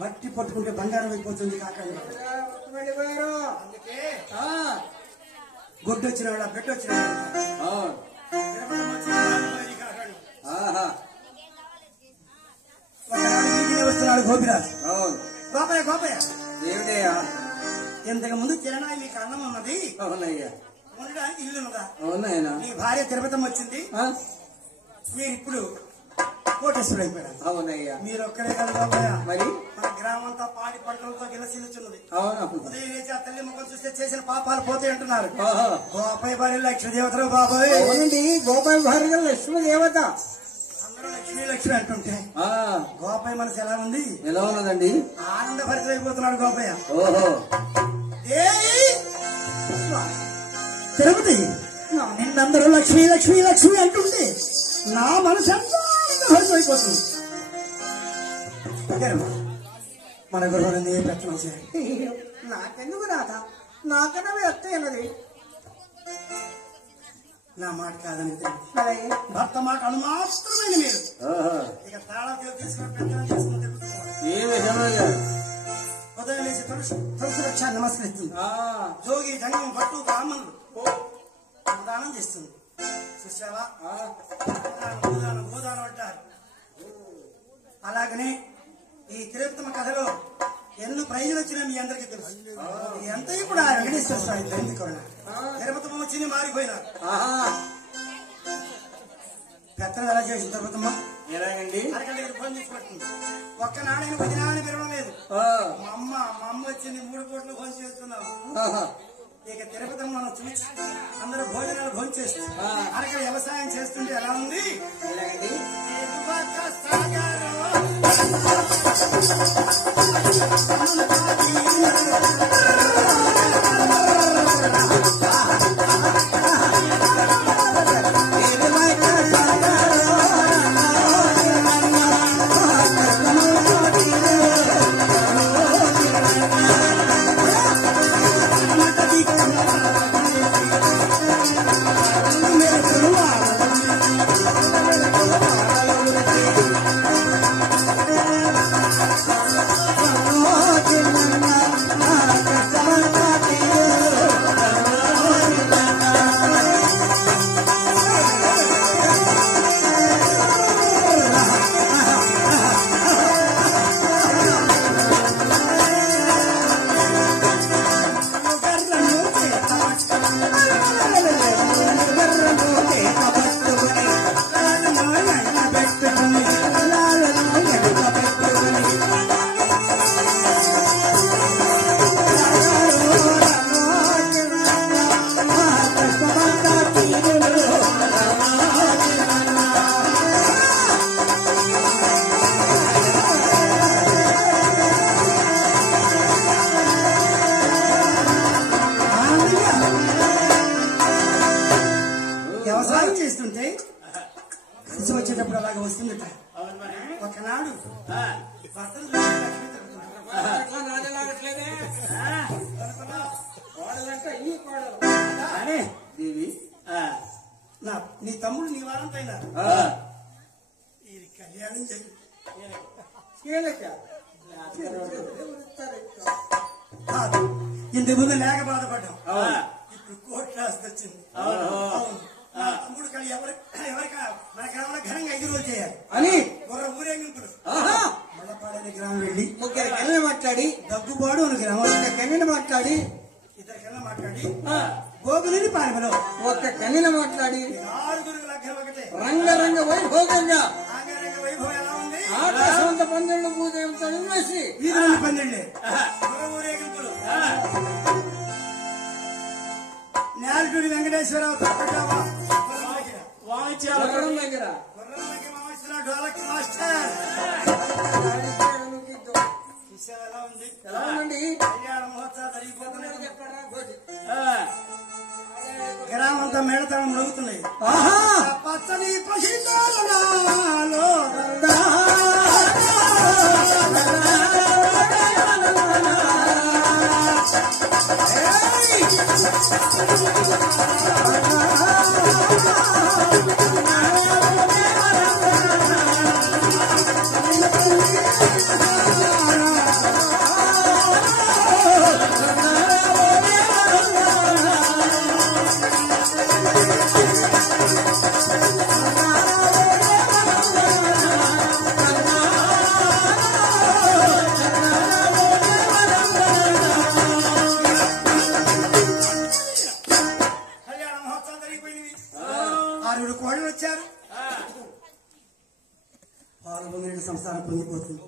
మట్టి పట్టుకుంటే బంగారం అయిపోతుంది కాకండి. అందుకే గుడ్డు వచ్చిన వాడు బిడ్డ వచ్చిన వస్తున్నాడు గోపిరాజు. గోపయ్య గోపయ్య ఇంతకు ముందు తిరణాయి మీకు అన్నం ఉన్నది. అవునయ్యా. ఉండడానికి ఇల్లు ఉన్నదా? అవునయ్యా. నీ భార్య తిరుపతం వచ్చింది. మీరు ఇప్పుడు కోటేశ్వరుడు అయిపోయారు. అవునయ్యా. మీరు ఒక్కడే కాదు బాబాయ్, మరి మన గ్రామంతా పాడి పంటలతో గిలసిల్లుచున్నది. అవును. ఉదయం లేచి ఆ తల్లి ముఖం చూస్తే చేసిన పాపాలు పోతాయి అంటున్నారు. గోపాయ భార్య లక్ష్మీ దేవతలు బాబాయ్. అవునండి, గోపాయ భార్య లక్ష్మీ దేవత. అందరూ లక్ష్మీ లక్ష్మి అంటుంటే గోపాయ మనసు ఎలా ఉంది? ఎలా ఉన్నదండి? ఆనంద భరితమైపోతున్నాడు గోపయ్య. ఓహో. తిరుపతి నిన్నందరూ లక్ష్మీ లక్ష్మీ లక్ష్మి అంటుంటే నా మనసు ఎంతో భరితమైపోతుంది. మన గురువుని ప్రయత్నం చేయాలి. నాకెందుకు రాదా? నాకన్నా ఎత్తైనది. నా మాట కాదని భర్త మాట అనుమాత్రమైన మీరు ఇక తాళా తీసుకుని ప్రయత్నం చేసుకుని ఉదయం లేచి తులసి రక్ష నమస్కరిస్తుంది. జోగి జంగం పట్టు బ్రాహ్మణులు దానం చేస్తుంది. చూసావా భూదానం అంటారు. అలాగనే ఈ తిరుపతమ్మ కథలో ఎన్నో ప్రైజులు వచ్చినా మీ అందరికీ తెలుసు. ఎంత కూడా వెంకటేశ్వర స్వామి తిరుపతమ్మ వచ్చింది మారిపోయినారు. పెత్తనం ఎలా చేసిన తిరుపతమ్మ ఎలాగండి? అరగంట ఫోన్ తీసుకుంటుంది. ఒక్కనాడైనా 10 నాడని పెరగడం లేదు. మా అమ్మ వచ్చింది 3 కోట్లు ఫోన్ చేస్తున్నాము. ఇక తిరుపతమ్మ మనం చూసి అందరూ భోజనాలు భోజనం చేస్తూ అరగంట వ్యవసాయం చేస్తుంటే ఎలా ఉంది? వ్యవసాయం చేస్తుంటే కలిసి వచ్చేటప్పుడు అలాగే వస్తుందట. ఒకనాడు నీ తమ్ముడు నీ వారంతా అయినారు. ఈ కళ్యాణం ఇంతకు ముందు లేక బాధపడ్డాం. ఇప్పుడు కోర్టు రాసి వచ్చింది. తమ్ముడు కానీ ఎవరికి మన ఘనంగా 5 రోజులు చేయాలి అని ఊరేగింపులు మళ్ళపాడని గ్రామం వెళ్ళి 3 కన్నెలు మాట్లాడి దగ్గుబాడు అని గ్రామం 1 కన్నెలు మాట్లాడి 2 కన్నెలు మాట్లాడి గోగులని పాలెంలో 1 కన్నెలు మాట్లాడి 6 లగ్గం ఒకటే రంగరంగ వైభోగంగా రంగరంగ వైభవం ఎలా ఉంది? ఆకాశవంత 12 పూజంతో వేసి వీధుల 12 ఊరేగింపులు నేలటూరి వెంకటేశ్వరరావు దగ్గర డోలక్ మాస్టర్ ఎలా ఉంది? కళ్యాణ మహోత్సవాలు జరిగిపోతున్నాయి. గ్రామంతా మేళతాళం మరుగుతున్నాయి. పచ్చని పసిదాలలో సంసారం పొంగిపోతుంది.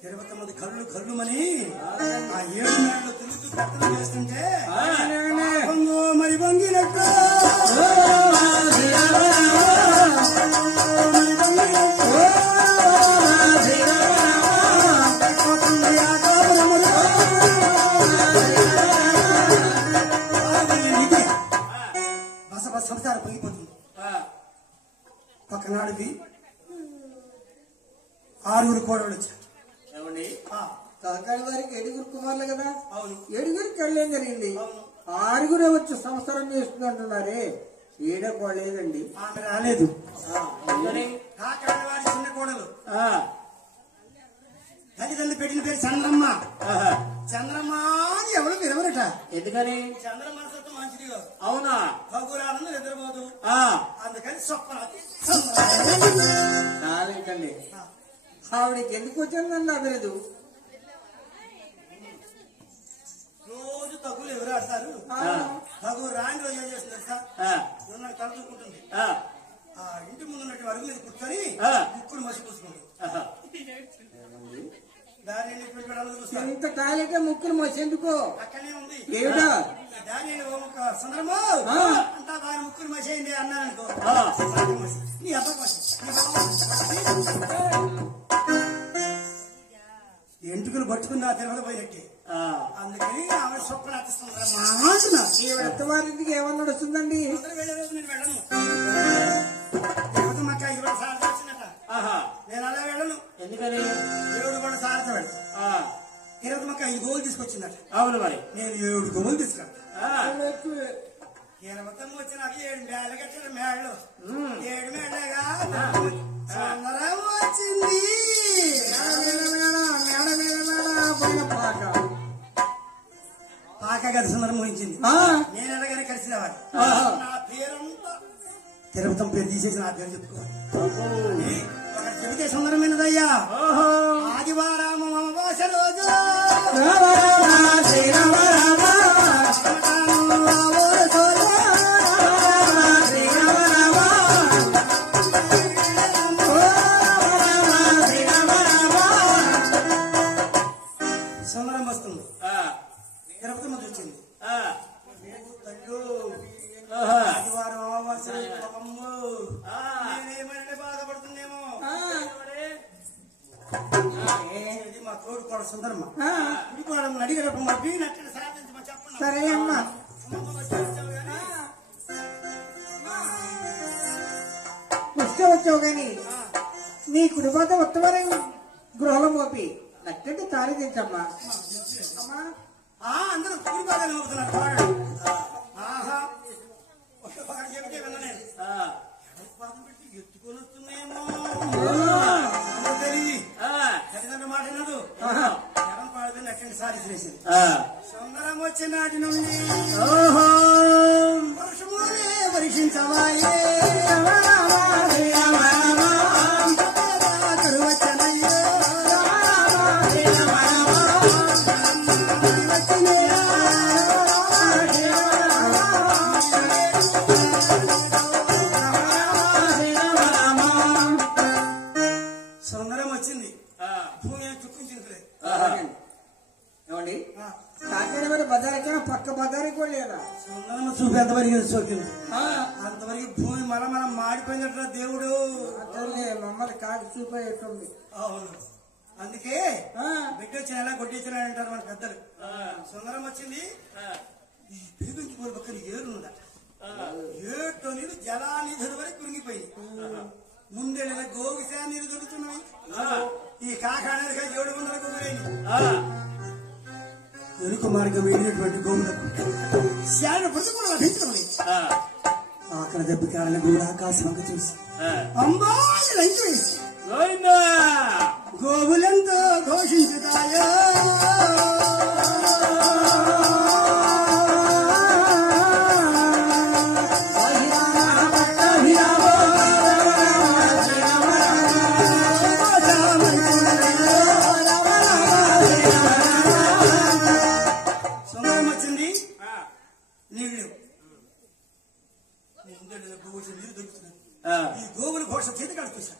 తిరుపతి కళ్ళు కళ్ళుమని ఆ 7 మేడలు తిరుగుతూ కట్టలు చేస్తుంటే మరి వంగినట్టు సంసారం పొంగిపోతుంది. పక్కనాడివి 6 కోడళ్ళు వచ్చారు. కాకాడి వారికి 7 కుమారులు కదా. అవును. 7 కళ్ళేం జరిగింది. 6 వచ్చి సంవత్సరం చేస్తుంది అంటున్నారే. 7 కోడలేదండి. ఆమె రాలేదు. కాకాడి వారి చిన్న కోడలు తల్లిదండ్రులు పెట్టిన పేరు చంద్రమ్మ. చంద్రమ్మ అని ఎవరు వినవరట. ఎందుకని? చంద్ర మనసత్వం మంచిది కాదు. అవునా? ఖగోళానందం నిద్రపోదు. అందుకని స్వప్న నాలుగండి. ఆవిడకి ఎందుకు వచ్చిందని నాకు తెలియదు. రోజు తగులు ఎవరు ఆడతారు. తగు రాని రోజు ఏం చేస్తుంది సార్, నాకు తల చూసుకుంటుంది. ఆ ఇంటి ముందు ఉన్నట్టు అడుగు మీద కూర్చొని ముక్కుడు మసి పూసుకుంటుంది. దాని ఇంత కాలేటే ముక్కులు మసి ఎందుకో అక్కడనే ఉంది. ఏమిటా దాని ఒక సందర్భం అంతా దాని ముక్కుడు మసి అయింది అన్నారనుకో, నీ అబ్బ ఎంటుకలు పట్టుకుని నా తిరుమల పోయినట్టే. అందుకని ఆమె స్వప్న అత్తవారింటికి ఏమన్నా నడుస్తుందండి. వెళ్ళే రోజు నేను వెళ్ళను. తిరుపతి మక్క 20 సార్లు వచ్చినట్ట. నేను అలా వెళ్ళను. ఎందుకని? 7 కూడా సార్లు వెళ్ళను. తిరుపతి మక్క 5 గోవులు తీసుకొచ్చిందట. అవును. మరి నేను 7 గోవులు తీసుకెళ్తాను. తిరుపతి వచ్చి నాకు 7 మేళ్ళ కట్టిన మేళ్ళు 7 మేళ్ళగా సందరం వచ్చింది. పాక గది సందరం ముగించింది. నేను ఎలాగైనా కలిసి రావాలి. నా పేరంతా తిరుపతి పేరు తీసేసి నా పేరు చెప్పుకోవాలి. ఒక చెబితే సుందరమైనదయ్యా. ఆదివారం అమావాస్య రోజు సుందరం వస్తుంది. తిరుపతి ముందు వచ్చింది. ఆదివారం అమావాస్య నేనేమైనా బాధపడుతుందేమో. ఇది మా తోడు కూడా సుందరమ్మ. ఇంకో అడిగినప్పుడు మా బీనట్టు సాధించమని చెప్పండి. సరే అమ్మా. వస్తే వచ్చావు గాని నీ కుటుంబంతో ఉత్తమమైన గృహలో మోపి నట్టంటే తాళి తెచ్చమ్మా. అమ్మా అందరూ కూలి బాధలు అవుతున్నారు. చెబితే విన్నా నేను పెట్టి ఎత్తుకొని వస్తుందేమో తెలివి తల్లిదండ్రుల మాట వినదు. జనం పాడుతుంది అక్కడికి సాధించేసింది. సుందరం వచ్చే నాటి నుండి వర్షమునే వర్షించవాయే వచ్చనయ్యో సుందరం వచ్చింది. భూమి చుక్కించింది. ఏమండి కాకినాడ మరి బజారికైనా పక్క బజారికి కూడా లేదా? సుందరం చూపు ఎంతవరకు సోకింది అంతవరకు భూమి మనం మాడిపోయినట్లు దేవుడు మమ్మల్ని కాకి చూపేటుంది. అవును. అందుకే బిడ్డ వచ్చిన ఎలా కొట్టించిన అంటారు మన పెద్దలు. సుందరం వచ్చింది. ఈ పేరుకి పోయి పక్కన ఏరుందట. ఏటో నీరు జలానిధుల వరకు కురిగిపోయింది. ముందేళ్ళ గోవిశా నీరు దొరుకుతున్నాయి. ఈ కాకాడగా 700 గురైంది. ఎరుకు మార్గం వెళ్ళినటువంటి గోవులకు శాల ప్రతి కూడా లభించడం లేదు. ఆకలి దెబ్బకి ఆయన గోవులు ఆకాశం అంక చూసి అంబాయి లంచి వేసి గోవులెంతో ఘోషించుతాయో. సుందరం వచ్చింది. నీళ్లు గోవు నీరు దొరుకుతున్నాయి. ఈ గోవులు ఘోష చేతి కడుపుతారు.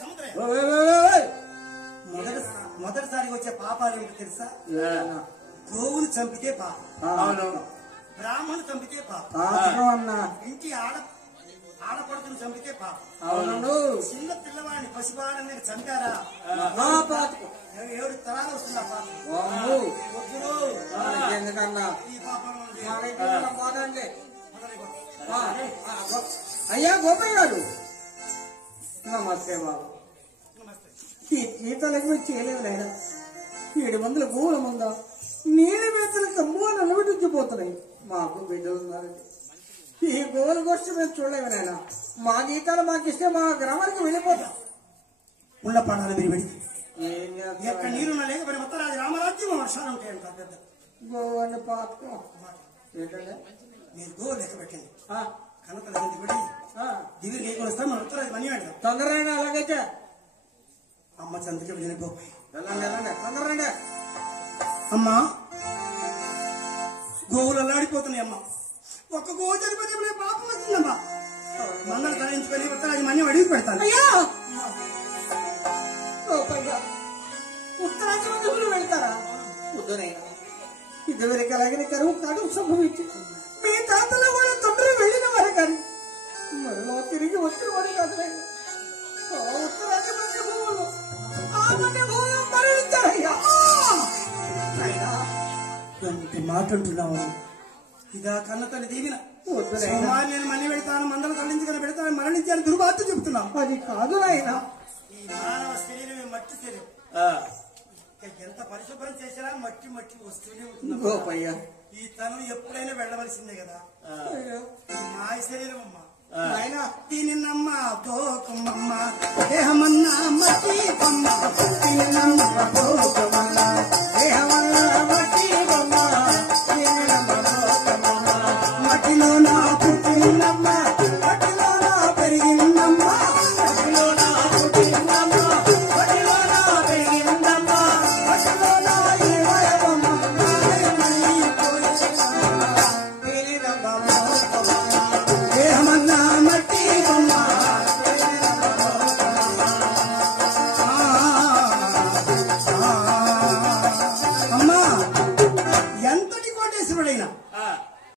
సముద్రం వచ్చే పాపాలు ఏంటో తెలుసా? గోవును చంపితే పాపం, బ్రాహ్మణులు చంపితే పాపం, ఇంటి ఆడపడుతును చంపితే పాపం, చిన్న పిల్లవాడిని పసివాడిని చంపారా 7 తరాలు వస్తుందా పాపం. ఎందుకన్నా ఈ పాపం అయ్యా గోపయ్య గారు నమస్తే బాబు. ఈ జీతాలకు మేము చేయలేము నాయన. 700 గోవుల ముందా నీళ్ళ మేతలు తమ్ముగా నిలబెట్టించిపోతున్నాయి. మాకు బిడ్డలు ఉన్నారండి. ఈ గోవుల కోసం మేము చూడలేము నాయన. మా జీతాలు మాకు ఇస్తే మా గ్రామానికి వెళ్ళిపోతాం. ఉన్న ప్రాణాలు మీరు పెడితే ఎక్కడ నీరున్నా లేకపోతే మొత్తం రామరాజ్యం వర్షాలు ఉంటాయంట. పెద్ద గోవాన్ని పాపం ఏంటంటే మీరు గోవు లెక్క పెట్టండి. కనతల కింద పడి దివి లేకుండా వస్తాం. మన ఉత్తరాది మనీ అడదాం. తొందరగా అలాగైతే అమ్మ చంద్రకి వెళ్ళిపోయి తొందరగా అమ్మా గోవులు అల్లాడిపోతున్నాయి. అమ్మ ఒక్క గోవు చనిపోతే పాపం వస్తుందమ్మా. మందలు తరలించుకొని ఉత్తరాది మనీ అడిగి పెడతాను. ఉత్తరాంధ్రులు వెళ్తారా? వద్దునైనా ఇదివరకు అలాగే కరువు కాదు సంభవించింది. మీ తాతలు వాళ్ళ తండ్రి వెళ్ళిన వారు కానీ మరలా తిరిగి వచ్చిన వారు కాదు. ఉత్తరాంధ్ర మధ్య భూములు ఆ మధ్య భూములు మరణించారయ్యా. మాట అంటున్నావు. ఇదా కన్న తల్లి దీవిన నేను మనీ పెడతాను, మందలు తరలించుకొని పెడతాను, మరణించాను దుర్వార్త చెబుతున్నాం. అది కాదు ఆయన. ఈ మానవ శరీరమే మట్టి శరీరం. ఎంత పరిశుభ్రం చేసినా మట్టి మట్టి వస్తూనే ఉంటుంది. ఈ తను ఎప్పుడైనా వెళ్ళవలసిందే కదా. మా శరీరం అమ్మ దీని నమ్మ తోకమ్మ దేహమన్నా మట్టి బొమ్మ, దీని నమ్మ తోకమ్మ దేహమన్నా మట్టి బొమ్మ, దీని నమ్మ తోకమ్మ మట్టిలో నా పుట్టినమ్మ, మట్టిలో నా పెరిగిందమ్మ, మట్టిలో నా పుట్టినమ్మ, మట్టిలో నా పెరిగిందమ్మ, మట్టిలో నా ఏవయమ్మ మళ్ళీ దీని నమ్మ దేహమన్నా మట్టి బొమ్మ. అమ్మా ఎంతటి కోటేశ్వరుడైనా